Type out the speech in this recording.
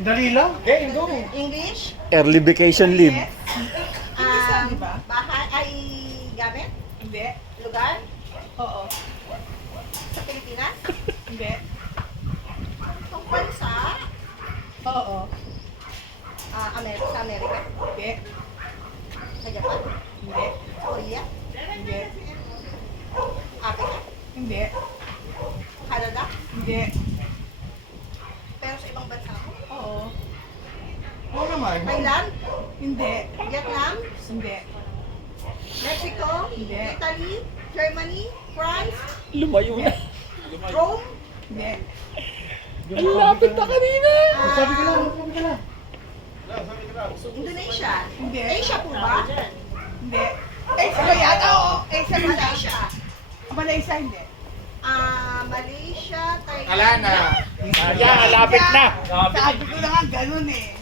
Dali lang. Okay, go. English? Early vacation leave. Yes. English lang, di ba? Bahay ay gamit? Hindi. Lugar? Oo. Sa Pilipinas? Hindi. Tungkol sa Oo. sa Amerika? Hindi. Sa Japan? Hindi. Sa Korea? Hindi. Africa? Hindi. Canada? Hindi. Pero sa ibang bansa ako? Oo. Oo naman. Thailand? Hindi. Vietnam? Hindi. Mexico? Hindi. Italy? Germany? France? Lumayo na. Rome? Hindi. Ang lapit na kanina. Sabi ko lang, sabi ko lang. Indonesia? Hindi. Asia po ba? Hindi. Asia ba yan? Oo. Asia ba yan? Malaysia? Malaysia hindi. Malaysia, Thailand. Wala na. Yan, lapit na. Sabi ko na nga ganun eh.